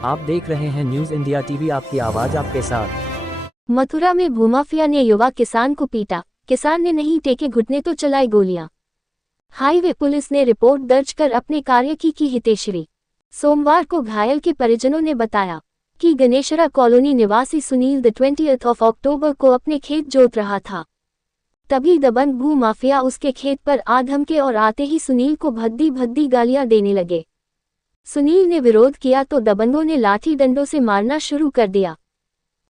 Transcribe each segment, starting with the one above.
आप देख रहे हैं न्यूज इंडिया टीवी, आपकी आवाज आपके साथ। मथुरा में भूमाफिया ने युवा किसान को पीटा, किसान ने नहीं टेके घुटने तो चलाई गोलियां। हाईवे पुलिस ने रिपोर्ट दर्ज कर अपने कार्य की हितेश्री। सोमवार को घायल के परिजनों ने बताया कि गणेशरा कॉलोनी निवासी सुनील 20 अक्टूबर को अपने खेत जोत रहा था। तभी दबंग भूमाफिया उसके खेत पर आ धमके और आते ही सुनील को भद्दी भद्दी गालियां देने लगे। सुनील ने विरोध किया तो दबंगों ने लाठी डंडों से मारना शुरू कर दिया।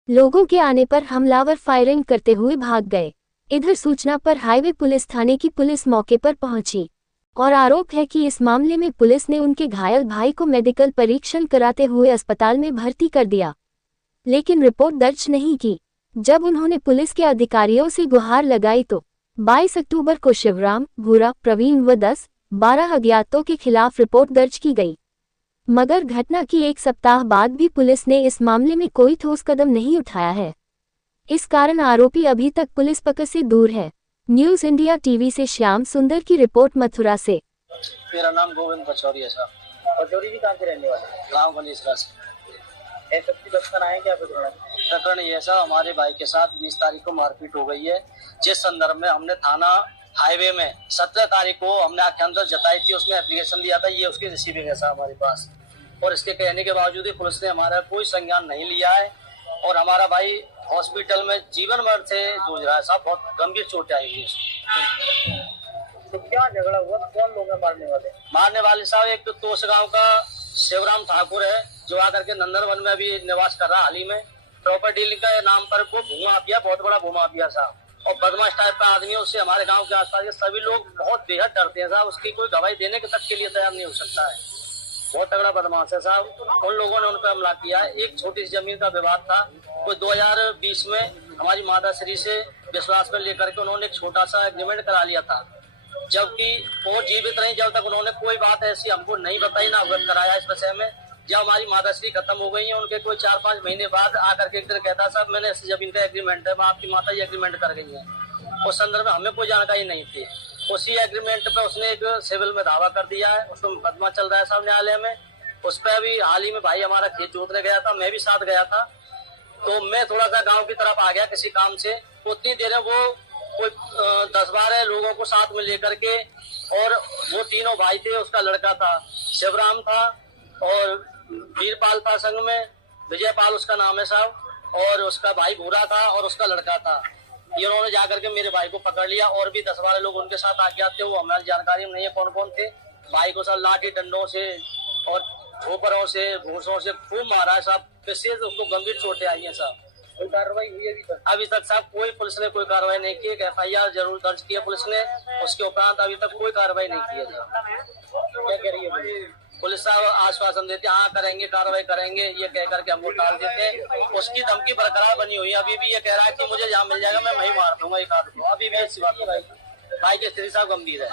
लोगों के आने पर हमलावर फायरिंग करते हुए भाग गए। इधर सूचना पर हाईवे पुलिस थाने की पुलिस मौके पर पहुंची और आरोप है कि इस मामले में पुलिस ने उनके घायल भाई को मेडिकल परीक्षण कराते हुए अस्पताल में भर्ती कर दिया, लेकिन रिपोर्ट दर्ज नहीं की। जब उन्होंने पुलिस के अधिकारियों से गुहार लगाई तो 22 अक्टूबर को शिवराम, भूरा, प्रवीण व 10-12 अज्ञातों के खिलाफ रिपोर्ट दर्ज की गई। मगर घटना की एक सप्ताह बाद भी पुलिस ने इस मामले में कोई ठोस कदम नहीं उठाया है। इस कारण आरोपी अभी तक पुलिस पकड़ से दूर है। न्यूज इंडिया टीवी से श्याम सुंदर की रिपोर्ट मथुरा से। मेरा नाम गोविंद पचौरी साहब। पचौरी भी कहाँ के रहने वाले? गाँव गणेशरा से। है क्या प्रकरण ये साहब, हमारे भाई के साथ 20 तारीख को मारपीट हो गई है, जिस संदर्भ में हमने थाना हाईवे में 17 तारीख को हमने आख्यान जताई थी, उसमें एप्लीकेशन दिया था। ये उसकी रिसीविंग है साहब हमारे पास, और इसके कहने के बावजूद ही पुलिस ने हमारा कोई संज्ञान नहीं लिया है और हमारा भाई हॉस्पिटल में जीवन मरण से जूझ रहा है साहब। बहुत गंभीर चोट आई हुई है। तो क्या झगड़ा हुआ? कौन लोग हैं मारने वाले साहब? एक तो तोस गाँव का शिवराम ठाकुर है, जो आकर के नंदनवन में भी निवास कर रहा हाल ही में। प्रॉपर्टी डीलिंग के नाम पर को भूमाफिया, बहुत बड़ा भूमाफिया साहब, और बदमाश टाइप का आदमी है। उससे हमारे गांव के आसपास के सभी लोग बहुत बेहद डरते हैं साहब। उसकी कोई गवाही देने के तक के लिए तैयार नहीं हो सकता है। बहुत तगड़ा बदमाश है साहब। उन लोगों ने उन पर हमला किया है। एक छोटी सी जमीन का विवाद था, कोई 2020 में हमारी माता श्री से विश्वास में लेकर के उन्होंने एक छोटा सा एग्रीमेंट करा लिया था, जबकि वो जीवित रही। जब तक उन्होंने कोई बात ऐसी हमको नहीं बताई, ना अवगत कराया इस विषय में। जब हमारी माता श्री खत्म हो गई है, उनके कोई 4-5 महीने बाद आकर के एक दिन कहता साहब मैंने ऐसी जमीन का एग्रीमेंट है, आपकी माता ये एग्रीमेंट कर गई है। उस संदर्भ में हमें कोई जानकारी नहीं थी। उसी एग्रीमेंट पे उसने एक सिविल में दावा कर दिया है, उसमें मुकदमा चल रहा है साहब न्यायालय में। उस पर अभी हाल ही में भाई हमारा खेत जोतने गया था, मैं भी साथ गया था। तो मैं थोड़ा सा गाँव की तरफ आ गया किसी काम से, उतनी देर में वो कोई 10-12 लोगों को साथ में लेकर के, और वो तीनों भाई थे। उसका लड़का था शिवराम था, और वीरपाल था संग में, विजयपाल उसका नाम है साहब, और उसका भाई भूरा था, और उसका लड़का था। ये उन्होंने जाकर के मेरे भाई को पकड़ लिया, और भी 10-12 लोग उनके साथ आगे आते। वो हमारी जानकारी में नहीं है कौन कौन थे। भाई को सब लाठी डंडों से और ठोकरों से, भूसों से खूब मारा है साहब। विशेष उसको गंभीर चोटें आई है साहब। कोई कार्रवाई हुई अभी तक साहब? कोई पुलिस ने कोई कार्रवाई नहीं की। FIR जरूर दर्ज की है पुलिस ने, उसके उपरांत अभी तक कोई कार्रवाई नहीं की है साहब। क्या कह रही है पुलिस साहब? आश्वासन देते हाँ करेंगे, कार्रवाई करेंगे, ये कह करके हमको टाल देते हैं। उसकी धमकी बरकरार बनी हुई है। अभी भी ये कह रहा है कि मुझे जहाँ मिल जाएगा मैं वहीं मार दूंगा एक आदमी को। अभी भी ऐसी बात है। भाई की स्थिति साहब गंभीर है।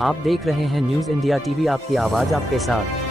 आप देख रहे हैं न्यूज इंडिया टीवी, आपकी आवाज आपके साथ।